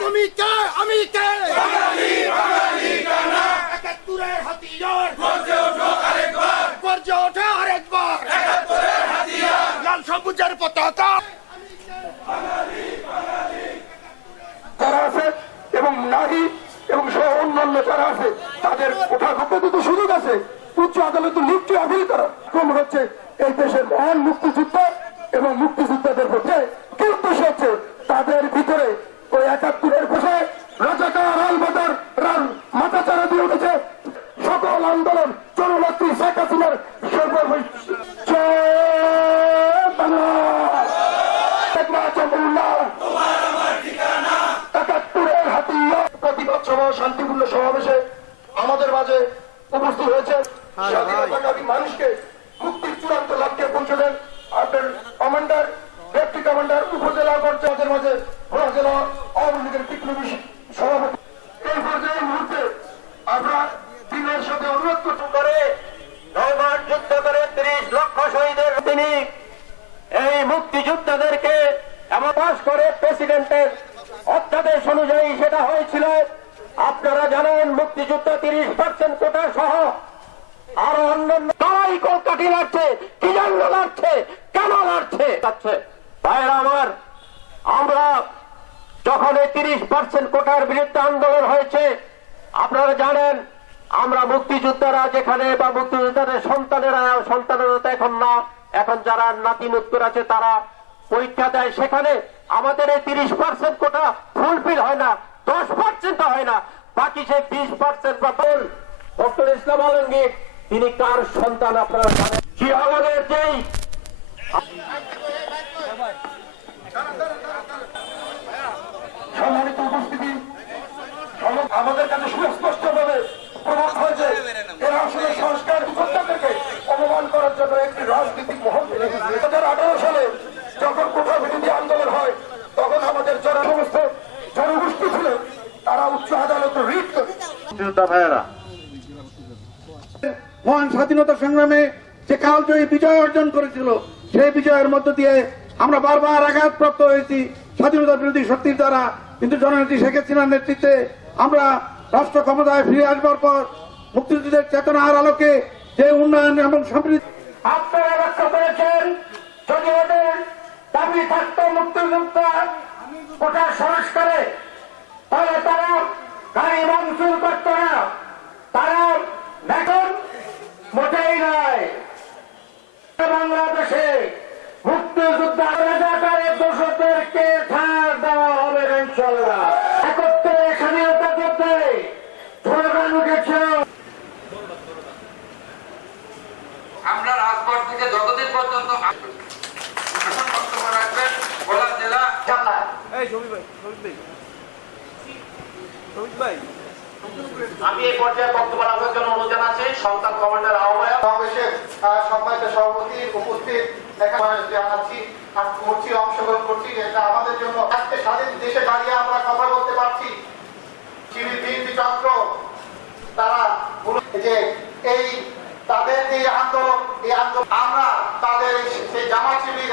তুমি কে আমি কে একাত্তরের হাতিয়ার গর্জে ওঠে আরেকবার লাল সবুজের পতাকা যারা আছে এবং নারী এবং সহ অন্যান্য যারা আছে তাদের ওঠার তো সুযোগ আছে উচ্চ আদালতে নিশ্চয় আপিল করা ক্রম হচ্ছে এই দেশের মহান মুক্তিযুদ্ধ এবং মুক্তিযোদ্ধাদের পক্ষে কি উদ্দেশ্য হচ্ছে তাদের ভিতরে ওই ৭১-এর বসে রাজাকার আল-বদর মাথা চারা দিয়ে উঠেছে সকল আন্দোলন জননেত্রী শেখ হাসিনার প্রতিবাদ সভা শান্তিপূর্ণ সমাবেশে আমাদের মাঝে উপস্থিত হয়েছে স্বাধীনতাকামী মানুষকে মুক্তির চূড়ান্ত লক্ষ্যে পৌঁছে দেন আপনার কমান্ডার ডেপুটি কমান্ডার উপজেলা পর্যায়ের মাঝে ভোলা জেলা আওয়ামী লীগের বিপ্লবী সভাপতি এই পর্যায়ে মুহূর্তে আমরা দিনের সাথে অনুরোধ করতে পারে ৯ মাস যুদ্ধ করে ৩০ লক্ষ শহীদের তিনি এই মুক্তিযোদ্ধাদেরকে এমন পাশ করে প্রেসিডেন্টের অধ্যাদেশ অনুযায়ী সেটা হয়েছিল। আপনারা জানেন মুক্তিযুদ্ধ ৩০% কোটা সহ আরো অন্যান্য কারাই কলকাঠি লাগছে কি জন্য লাগছে কেন লাগছে ভাইয়েরা আমার আমরা যখন এই ৩০% কোটার বিরুদ্ধে আন্দোলন হয়েছে আপনারা জানেন আমরা মুক্তিযোদ্ধারা যেখানে বা মুক্তিযোদ্ধাদের সন্তানেরা তো এখন না এখন যারা নাতি নতুন আছে তারা পরীক্ষা দেয় সেখানে আমাদের এই ৩০% কোটা ফুলফিল হয় না 10% হয় না বাকি সেই 20% বা ডক্টর ইসলাম আলমগীর তিনি কার সন্তান আপনারা জানেন কি আমাদের যেই সম্মানিত উপস্থিতি আমাদের কাছে সুস্পষ্টভাবে প্রমাণ হয়েছে এরা আসলে সংস্কার যোদ্ধাদেরকে অপমান করার জন্য একটি রাজনৈতিক মহল ২০১৮ সালে যখন কোটা বিরোধী আন্দোলন হয় তখন আমাদের যারা সমস্ত জনগোষ্ঠী ছিল তারা উচ্চ আদালতে রিট করে ভাইয়েরা মহান স্বাধীনতা সংগ্রামে যে কালজয়ী বিজয় অর্জন করেছিল সেই বিজয়ের মধ্য দিয়ে আমরা বারবার আঘাতপ্রাপ্ত হয়েছি স্বাধীনতা বিরোধী শক্তির দ্বারা কিন্তু জননেত্রী শেখ হাসিনার নেতৃত্বে আমরা রাষ্ট্র ক্ষমতায় ফিরে আসবার পর মুক্তিযুদ্ধের চেতনার আলোকে যে উন্নয়ন এবং সমৃদ্ধি আপনারা লক্ষ্য করেছেন যদি ওদের দাবি থাকতো মুক্তিযুদ্ধ কোটা সংস্কারে তাহলে তারা গাড়ি ভাঙচুর করত না তারা এখন মোটেই নয় বাংলাদেশে মুক্তিযোদ্ধা দোষদেরকে ছাড় দেওয়া হবে ইনশাল্লাহ একত্রে স্বাধীনতা যুদ্ধে স্লোগান উঠেছে আমরা রাজপথ থেকে যতদিন পর্যন্ত বক্তব্য রাখবেন ভোলা জেলা আমি এই পর্যায়ে বক্তব্য রাখার জন্য অনুরোধ জানাচ্ছি সন্তান কমান্ডার আহ্বায়ক সমাবেশের সম্মানিত সভাপতি উপস্থিত জানাচ্ছি করছি অংশগ্রহণ করছি এটা আমাদের জন্য আজকে স্বাধীন দেশে দাঁড়িয়ে আমরা কথা বলতে পারছি চক্র তারা যে এই তাদের যে আন্দোলন এই আন্দোলন আমরা তাদের সেই জামাত শিবির